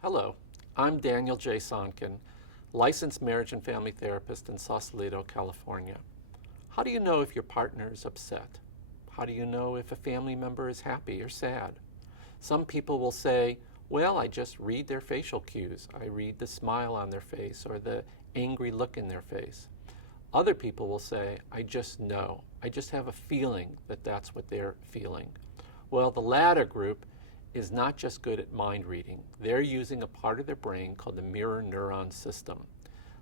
Hello, I'm Daniel J. Sonkin, licensed marriage and family therapist in Sausalito, California. How do you know if your partner is upset? How do you know if a family member is happy or sad? Some people will say, well, I just read their facial cues. I read the smile on their face or the angry look in their face. Other people will say, I just know. I just have a feeling that that's what they're feeling. Well, the latter group is not just good at mind reading. They're using a part of their brain called the mirror neuron system.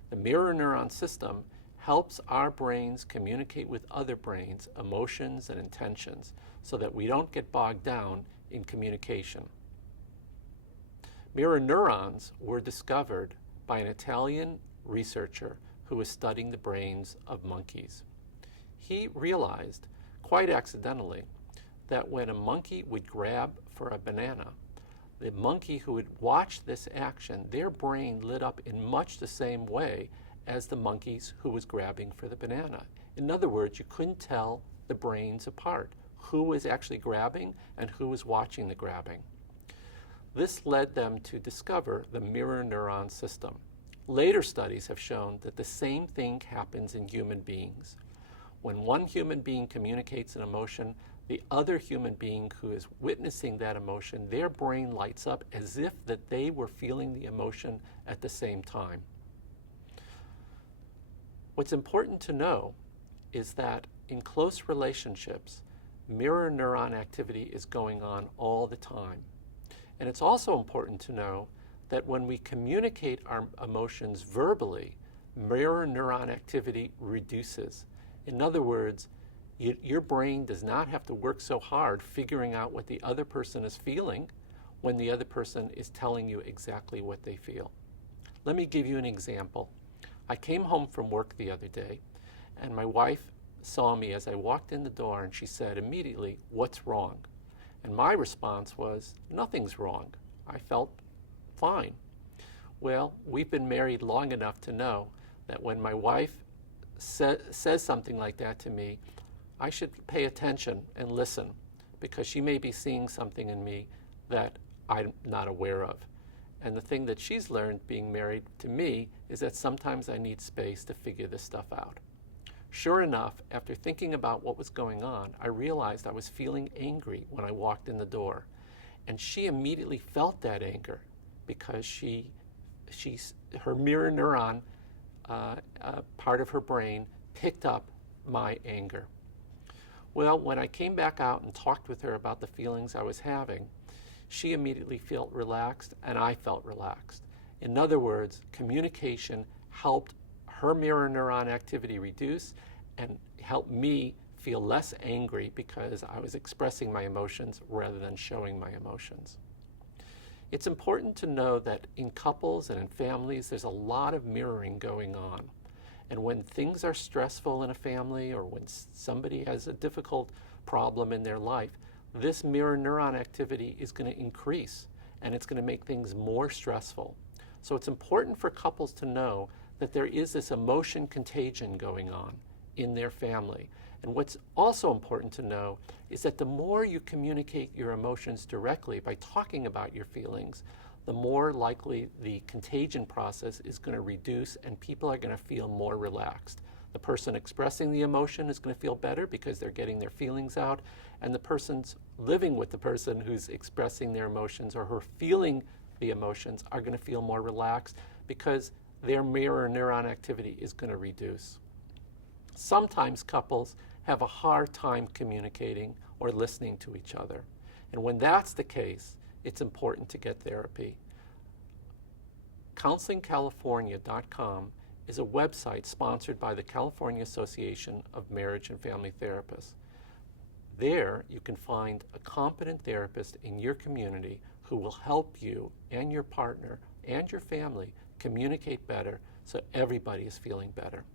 The mirror neuron system helps our brains communicate with other brains, emotions and intentions, so that we don't get bogged down in communication. Mirror neurons were discovered by an Italian researcher who was studying the brains of monkeys. He realized, quite accidentally, that when a monkey would grab for a banana, the monkey who had watched this action, their brain lit up in much the same way as the monkeys who was grabbing for the banana. In other words, you couldn't tell the brains apart, who was actually grabbing and who was watching the grabbing. This led them to discover the mirror neuron system. Later studies have shown that the same thing happens in human beings. When one human being communicates an emotion, the other human being who is witnessing that emotion, their brain lights up as if that they were feeling the emotion at the same time. What's important to know is that in close relationships, mirror neuron activity is going on all the time. And it's also important to know that when we communicate our emotions verbally, mirror neuron activity reduces. In other words, your brain does not have to work so hard figuring out what the other person is feeling when the other person is telling you exactly what they feel. Let me give you an example. I came home from work the other day, and my wife saw me as I walked in the door, and she said immediately, "What's wrong?" And my response was, "Nothing's wrong. I felt fine." Well, we've been married long enough to know that when my wife says something like that to me, I should pay attention and listen, because she may be seeing something in me that I'm not aware of. And the thing that she's learned being married to me is that sometimes I need space to figure this stuff out. Sure enough, after thinking about what was going on, I realized I was feeling angry when I walked in the door. And she immediately felt that anger because her mirror neuron, part of her brain, picked up my anger. Well, when I came back out and talked with her about the feelings I was having, she immediately felt relaxed and I felt relaxed. In other words, communication helped her mirror neuron activity reduce and helped me feel less angry because I was expressing my emotions rather than showing my emotions. It's important to know that in couples and in families, there's a lot of mirroring going on. And when things are stressful in a family or when somebody has a difficult problem in their life, this mirror neuron activity is going to increase and it's going to make things more stressful. So it's important for couples to know that there is this emotion contagion going on in their family. And what's also important to know is that the more you communicate your emotions directly by talking about your feelings, the more likely the contagion process is going to reduce and people are going to feel more relaxed. The person expressing the emotion is going to feel better because they're getting their feelings out, and the person's living with the person who's expressing their emotions or who are feeling the emotions are going to feel more relaxed because their mirror neuron activity is going to reduce. Sometimes couples have a hard time communicating or listening to each other. And when that's the case, it's important to get therapy. CounselingCalifornia.com is a website sponsored by the California Association of Marriage and Family Therapists. There you can find a competent therapist in your community who will help you and your partner and your family communicate better so everybody is feeling better.